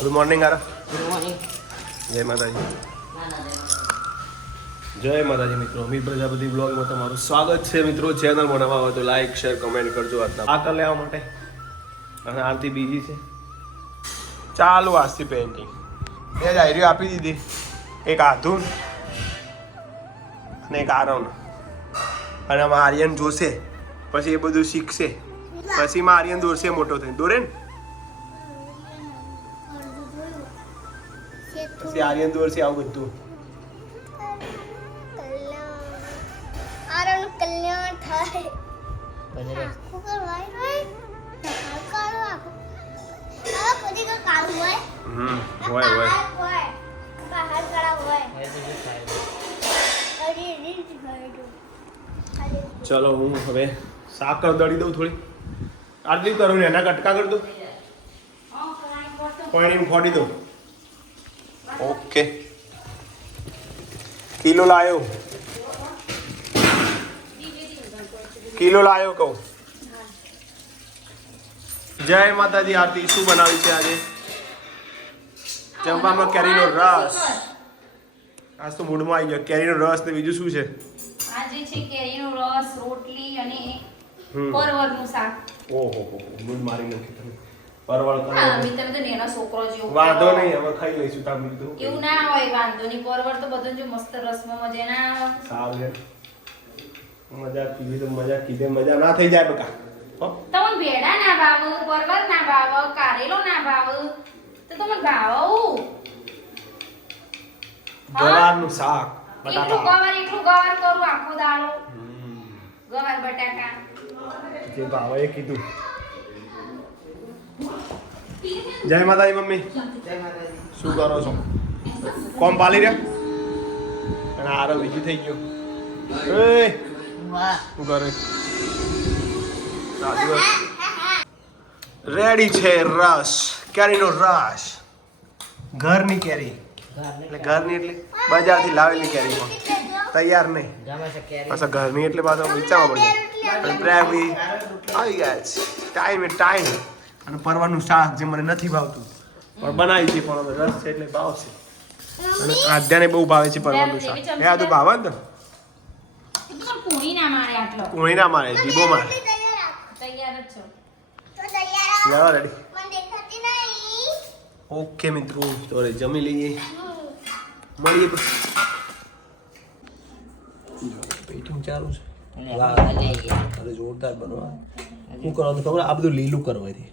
Good morning આરા જય માતાજી. જય માતાજી મિત્રો. અમિત પ્રજાપતિ બ્લોગમાં તમારું સ્વાગત છે મિત્રો. ચેનલ બનાવવા હોય તો લાઈક શેર કમેન્ટ કરજો આજના. આ કર લેવા માટે. અને આરતી બીજી છે. ચાલુ આજથી પેઇન્ટિંગ એ ડાયરીઓ આપી દીધી. એક આધુન અને એક આરવન અને આમાં આર્યન જોશે. પછી એ બધું શીખશે. પછી માં આર્યન દોરશે મોટો થઈને. દોરે ને? પછી આર્યન દોરશે આવું બધું. આરણ કલ્યાણ થાય. આખું કરવાય આ તો હોય. હમ હોય હોય. હોય. હોય. અરે રીત ચલો હું હવે સાકર દળી દઉં થોડી. આટલી કરું ને એના કટકા કરી દઉં. પાણી ફોડી દઉં. ઓકે. કિલો લાયો. કિલો લાયો કહું. જય માતાજી આરતી શું બનાવી છે આજે? જમવામાં કેરીનો રસ. આજ તો મૂડમાં આવી ગયો. કેરીનો રસ ને બીજું શું છે? આજે છે કેરીનો રસ રોટલી અને પરવરનું શાક. ઓહો હો મૂડ મારી નાખી તમે. પરવળ હા મિત્ર તો નેનો છોકરો જેવો વાંધો નહીં હવે ખાઈ લઈશું તમે બીજું. એવું ના હોય વાંધો નહીં. પરવળ તો બધું જો મસ્ત રસમાં મજા ના આવે. સારું મજા કીધી તો મજા કીધે. મજા ના થઈ જાય બકા. તમને ભેડા ના ભાવ પરવળ ના ભાવ કારેલો ના ભાવ. તો તમે ભાવ. ગવારનું શાક એટલું ગવાર એટલું ગવાર કરું આખો દાડો. ગવાર બટાકા. જે ભાવે કીધું. જય માતાજી, મમ્મી. શું કરો છો? કોમ પાલી રહ્યા? અને આરો બીજું થઈ ગયો. એ, શું કરે? રેડી છે રસ કેરીનો રસ ઘરની કેરી. એટલે ઘરની એટલે બજારથી લાવેલી કેરી પણ. તૈયાર નહીં. પાછા ઘરની એટલે પાછો વિચારવા પડે પ્રેમી આવી ગયા છે. ટાઈમ એ ટાઈમ અને પરવાનું શાક જે મને નથી ભાવતું. પણ બનાવી છે પણ અમે રસ છે એટલે ભાવશે. અને આધ્યાને બહુ ભાવે છે પરવાનું શાક. એ આ તો ભાવે ને કોણી ના મારે જીબો મારે તૈયાર જ છો. તો તૈયાર આપ. લેવા રેડી. મને દેખાતી નહીં. ઓકે મિત્રો તો જમી લઈએ. મળીએ પેટિંગ ચાલુ છે. અરે જોરદાર બનવા. શું કરવાનું ખબર? આ બધું લીલું કરવાથી.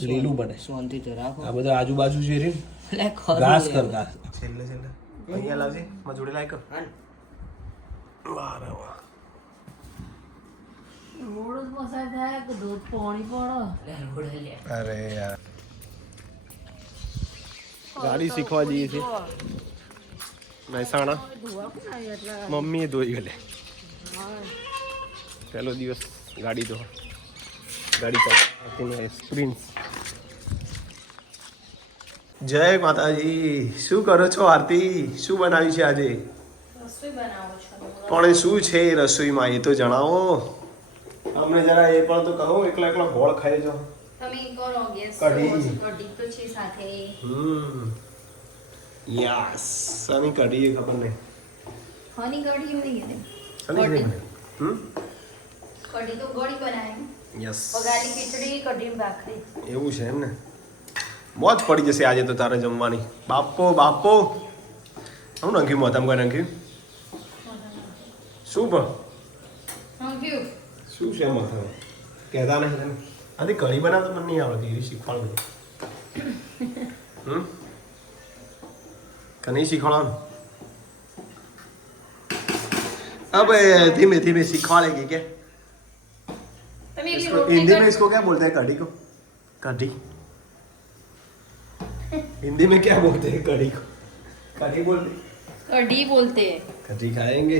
લીલું બને. શાંતિ તો રાખો. આ બધું આજુબાજુ છે રે લે ખરું ઘાસ કર ઘાસ. છેલ્લે છેલ્લે. અહીંયા લાવજે માં જોડે લાય કર. હાલ. વાહ રે વાહ. રોડ પસાર થાય કે દૂધ પાણી પડો? લે લે. અરે યાર. ગાડી શીખવા જઈએ છીએ. મહેસાણા. મમ્મીએ ધોઈ ગયેલે. પહેલો દિવસ ગાડી ધો ગાડી ચાલતી સ્પ્રિન્સ જય માતાજી. શું કરો છો આરતી? શું બનાવ્યું છે આજે? રસોઈ બનાવો છો. પણ શું છે એ રસોઈમાં? એ તો જણાવો. અમને જરા એ પણ તો કહો એકલા એકલા ગોળ ખાઈ જો તમે કરો ગેસ કઢી. કઢી તો છે સાથે. હમ. યસ. સની કઢી એ ખબર નહીં. કઢી તો ગળી બનાવી. યસ વઘારી ખીચડી કઢી ભાખરી. એવું છે એમ ને? મોજ પડી જશે આજે તો તારે જમવાની. બાપો બાપો. હું નંખ્યું મોતમ કોઈ નંખ્યું? શું પણ? શું છે મત કહેતા નહીં તમે આથી કઢી બનાવતા મને નહીં આવડતી એવી શીખવાડું. હમ? કે નહીં શીખવાડવાનું? હવે ધીમે ધીમે શીખવાડે કે? हिंदी में કરી- इसको क्या बोलते हैं कढ़ी को कढ़ी हिंदी में क्या बोलते हैं कढ़ी को कढ़ी बोलते हैं? कढ़ी बोलते हैं कढ़ी खाएंगे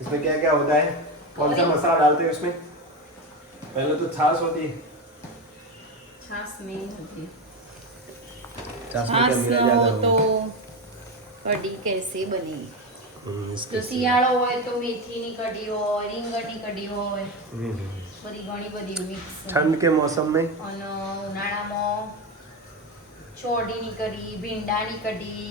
इसमें क्या क्या होता है कौन सा मसाला डालते हैं उसमें पहले तो छाछ होती है छाछ नहीं होती छाछ में छाछ क्या मिला न हो जाता तो है कढ़ी कैसे बनेगी हम्म, इसके- જો શિયાળો હોય તો મેથીની કઢી હોય રીંગણની કઢી હોય हम्म, हम्म। બધી ઘણી બધી મિક્સ ઠંડ કે મોસમ મે અને ઉનાળામાં ચોડીની કઢી ભીંડાની કઢી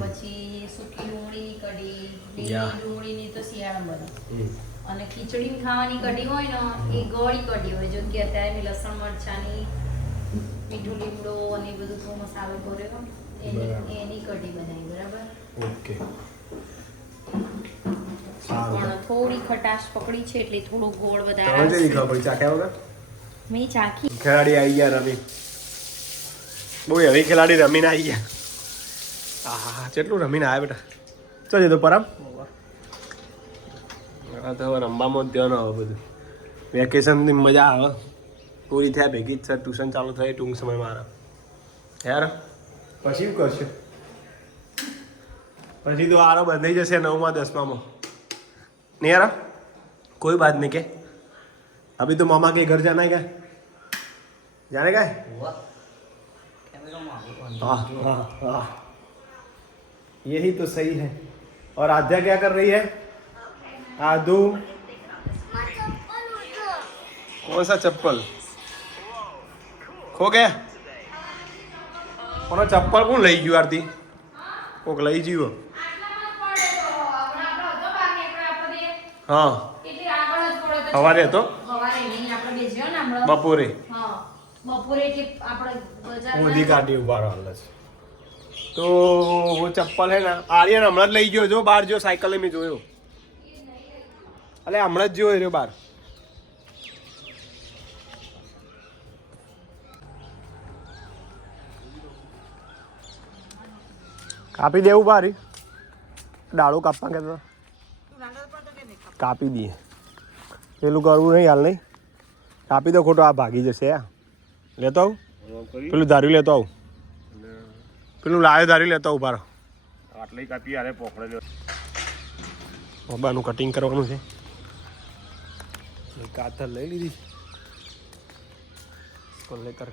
પછી સૂકી ડુંગળીની કઢી લીલી ડુંગળીની તો શિયાળામાં બને અને ખીચડી ખાવાની કઢી હોય ને એ ગોળી કઢી હોય જો કે અત્યારે લસણ મરચાની મીઠું લીમડો અને બધું થોડો મસાલો કર્યો. એની એની કઢી બનાવી બરાબર? ઓકે. પણ થોડી ખટાશ પકડી છે એટલે થોડું ગોળ વધારે જેની આવશે. ખબર? ચાખ્યા વગર? મેં ચાખી. ખેલાડી આવી ગયા રમી. બહુ હવે ખેલાડી રમીને આવી ગયા. હા હા કેટલું રમીને આવ્યા બેટા. ચલ તો પરામ. આ તો હવે રમવામાં જ ધ્યાન આવે બધું. વેકેશનની મજા આવે. પૂરી થયા ભેગી જ છે. ટ્યુશન ચાલુ થાય ટૂંક સમય મારા યાર? પછી શું કરશે? પછી તો આરો બંધાઈ જશે નવમાં દસમામાં. નહીં યાર કોઈ બાત નહીં કે अभी तो मामा के घर जाना है क्या जाने का है हुआ કેમેરામાં આવું हाँ हाँ हाँ यही तो सही है और आद्या क्या कर रही है आदू મારો ચપ્પલ ઉડ્યો. कौन सा चप्पल खो गया કોનો ચપ્પલ કોણ લઈ ગયું આરતી કોક લઈ ગયું હા. સવારે હતો બપોરે? ઊંધી કાઢી ઊભા છે તો હું ચપ્પલ હે ને આર્યન હમણાં જ લઈ ગયો જો બહાર જો સાયકલ મેં જોયો. અલે હમણાં જ જોયો રહ્યો બહાર. કાપી દેવું બારી દાળું કાપવા કહેતો કાપી દઈએ. પેલું કરવું નહીં હાલ નહીં. કાપી દો ખોટો આ ભાગી જશે આ. લેતો આવું? પેલું ધાર્યું લેતો આવું. પેલું લાયો ધાર્યું લેતો આવું બાર આટલી કાપી આરે પોકળેલો બાબાનું કટિંગ કરવાનું છે. કાતર લઈ લીધી.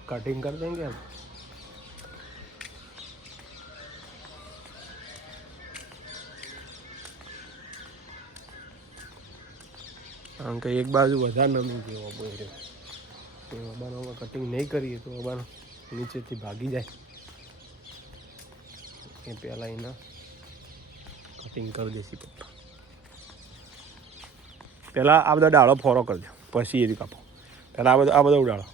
કટિંગ કરી દેંગે. કારણ કે એક બાજુ વધારે નમી ગયો બોલ્યો તો અબાનો કટિંગ નહીં કરીએ તો અબાનો નીચેથી ભાગી જાય. એ પહેલાં એના કટિંગ કરી દેસી પપ્પા પહેલાં આ બધા ડાળો ફોરો કરજો. પછી એ કાપો. પહેલાં આ બધા આ બધા ઉડાડો.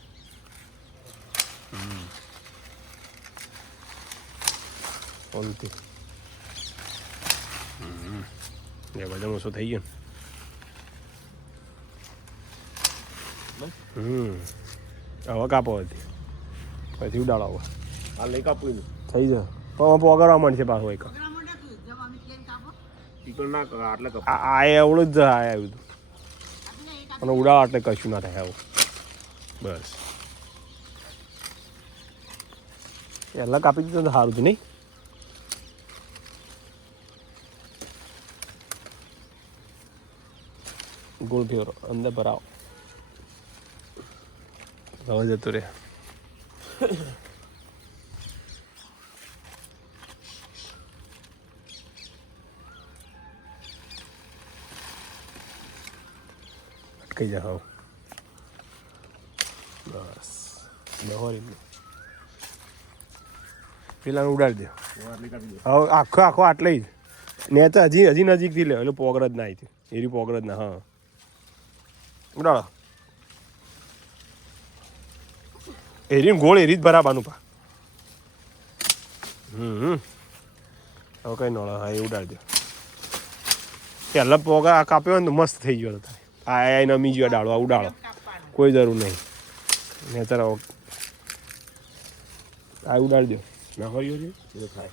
ઓલથી. એ બધા ઓછો થઈ ગયો ને. હમ. હવે કાપો હતી પછી ઉડાડો હવે આ લઈ કાપી થઈ જાય. પણ પોગરવા મળશે પાછું એક. ટીકર ના કર આટલે કપ આ એવડું જ આ આવ્યું હતું અને ઉડાડો એટલે કશું ના થાય આવું. બસ. પહેલાં કાપી દીધું તો સારું હતું નહીં. ગોળ ફેરો અંદર ભરાવો. હવે જતું રે અટકાઈ જા હવે બસ બહોરી પેલા ઉડાડી દે હવે આખો આખો આટલે જ ને તો હજી હજી નજીકથી લે એટલે પોગર જ ના આવી એરી પોગર જ ના હા ઉડાડો એરી ગોળ એરી જ ભરાવાનું પા. હમ હમ. હવે કઈ નળ હા એ ઉડાડી દો પહેલા પોગા આ કાપ્યો હોય ને તો મસ્ત થઈ ગયો તારે. આ એને નમી ગયો ડાળો આ ઉડાડો. કોઈ જરૂર નહીં. ને તારા આ ઉડાડી દો ના હોય છે એ થાય.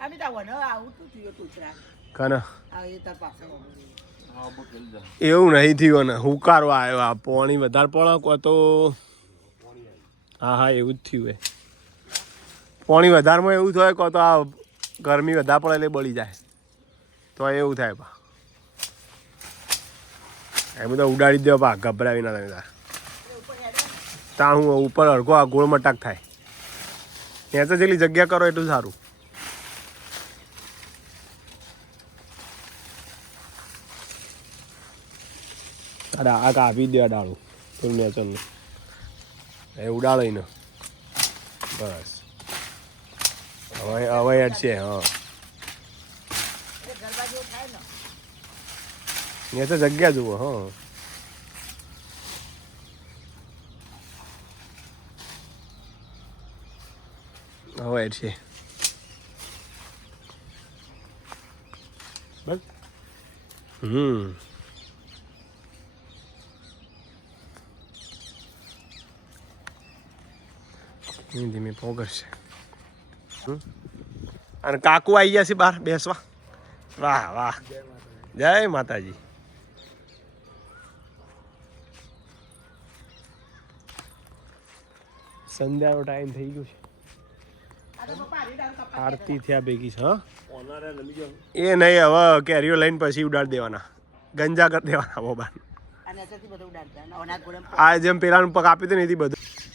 આવી તા વનો આવું તું થયું કૂતરા. કાના? એવું નહીં થયું ને હુકારો આવ્યો આ પાણી વધારે પડે કો તો હા હા, એવું જ થયું એ પાણી વધારમાં એવું થાય કહો તો આ ગરમી વધારે પડે એટલે બળી જાય. તો એવું થાય પા. એ બધા ઉડાડી દો પા, ગભરાવી ના તમે તાર. ત્યાં હું ઉપર અડઘો આ ગોળ મટાક થાય. ત્યાં તો જેટલી જગ્યા કરો એટલું સારું. અરે આ કાપી દે ડાળું પેલું નેચરનું. એ ઉડાડો એને બસ. હવે હવે અડશે હા. ને તો જગ્યા જુઓ, હા. હવે છે. બસ. હમ. ધીમે ધીમે પોગરશે. હમ. અને કાકુ આવી ગયા છે બહાર બેસવા. વાહ વાહ. જય માતાજી. સંધ્યાનો ટાઈમ થઈ ગયો છે. આરતી થયા ભેગી છે એ નહીં હવે કેરીઓ લઈને પછી ઉડાડ દેવાના. ગંજા કરી દેવાના બોબાન આ જેમ પેલાનું પગ આપ્યું હતું ને એથી બધું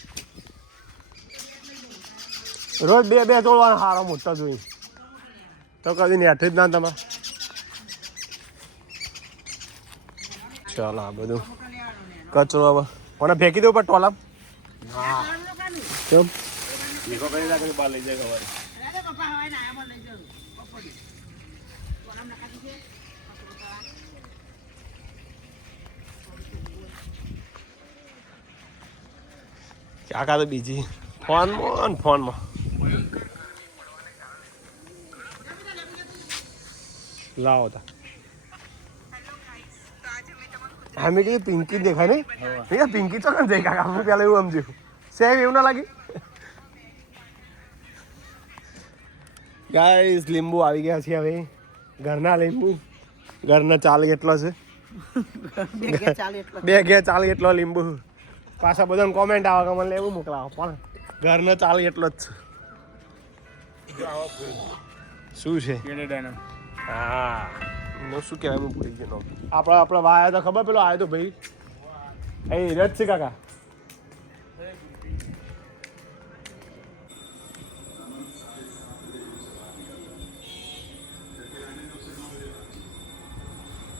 રોજ બે બે તોડવાના હારા મોટા જોઈ. તો કદી ને હેઠે જ ના તમે. ચાલ આ બધું. કચરો હવે. કોને ફેંકી દઉં પણ ટોલા કેમ? કાકા તો બીજી? ફોનમાં ફોનમાં. લાવો તા. હા મેં કીધું પિંકી જ દેખાય ને? ભૈયા પિંકી તો કેમ દેખાય આપણે હું પેલા એવું સમજ્યું. સેમ એવું ના લાગે? ગાઈસ લીંબુ આવી ગયા છે હવે. ઘરના લીંબુ. ઘરના ચાલ કેટલો છે? બે ઘે ચાલ કેટલો લીંબુ? પાછા બધાને કોમેન્ટ આવે કે મને લેવું મોકલાવો પણ ઘરનો ચાલ એટલો જ છે. શું છે? કેનેડાના. હા. હું શું કહેવાય હું ભૂલી ગયો આપણે આપણે વાયા તો ખબર પેલો આવ્યો તો ભાઈ. એ રજ છે કાકા.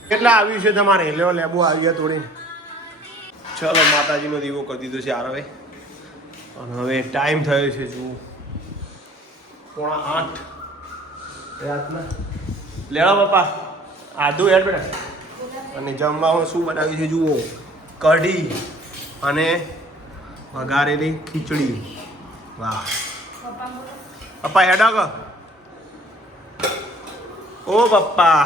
કેટલા આવ્યું છે તમારે? લેવો લેબુ આવી ગયા થોડી ચલો માતાજીનો દીવો કરી દીધો છે આરવે. અને હવે ટાઈમ થયો છે જુઓ. પોણા આઠ. રાતના. લેવા પપ્પા. આદુ હેડ બેટા. અને જમવામાં શું બનાવ્યું છે જુઓ. કઢી અને વઘારેલી ખીચડી. વાહ. પપ્પા હેડો ક ઓ પપ્પા.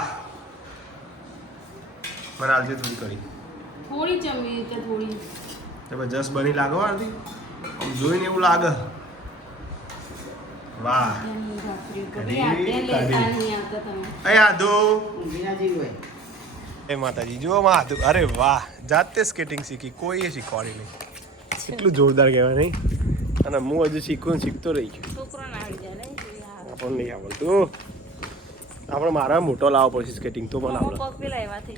મને આલજે થોડી કરી. થોડી જમી કે થોડી. જબરજસ્ત બની લાગો આરતી. આમ જોઈને એવું લાગે. વાહ. એ માતાજી જો માં અરે વાહ જાતે સ્કેટિંગ શીખી કોઈએ શીખવાડી નહીં. એટલું જોરદાર કહેવાય નહીં. અને હું હજુ શીખું શીખતો રહી છું આપણને નહીં આવડતું. આપણે મારા મોટો લાવવો પડશે સ્કેટિંગ તો આવડે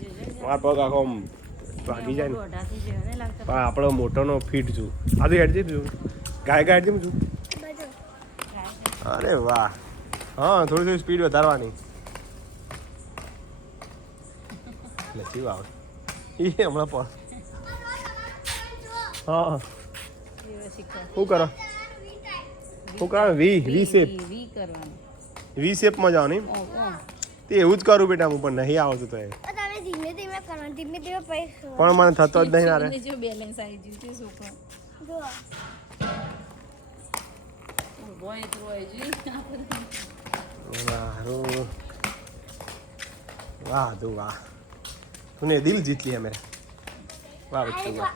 જશે. મારા પગ આખો ભાગી જાય ને. પણ આપણો મોટોનો ફીટ છું. આજે હેડજે છું ગાય ગાય હેડજે છું અરે વાહ. હા થોડી થોડી સ્પીડ વધારવાની. નથી વાવ એ હમણાં પણ. હા એવા શું કરો? શું કરો? વી વી શેપ વી શેપમાં જાઓ નહીં તે એવું જ કરું બેટા હું પણ નહીં આવતું તો એ. તમે ધીમે ધીમે કરો ધીમે ધીમે પૈસા. પણ મને થતો જ નહીં આરે બેલેન્સ આવી ગયું છે છોકરો જો ઊભો એ તો હોય જોઈ વાહ વાહ દો વાહ. તને દિલ જીત લિયા મેરા વાહ બચ્ચું વાહ.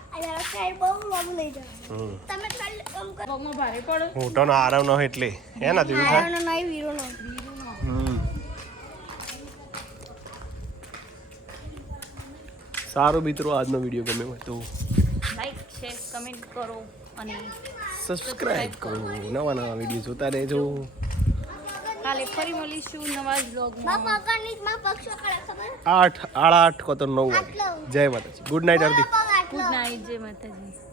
હું તો આરામ ન એટલે. એના જેવું થાય? હમ. સારો મિત્રો આજનો વીડિયો ગમ્યો હોય તો. લાઈક શેર કમેન્ટ કરો અને સબસ્ક્રાઇબ કરો નવા નવા વીડિયો જોતા રહેજો. કાલે ફરી મળીશું નવા આઠ આડા આઠ કો તો નવ જય માતાજી. ગુડ નાઇટ અર્ધી ગુડ નાઇટ જય માતાજી.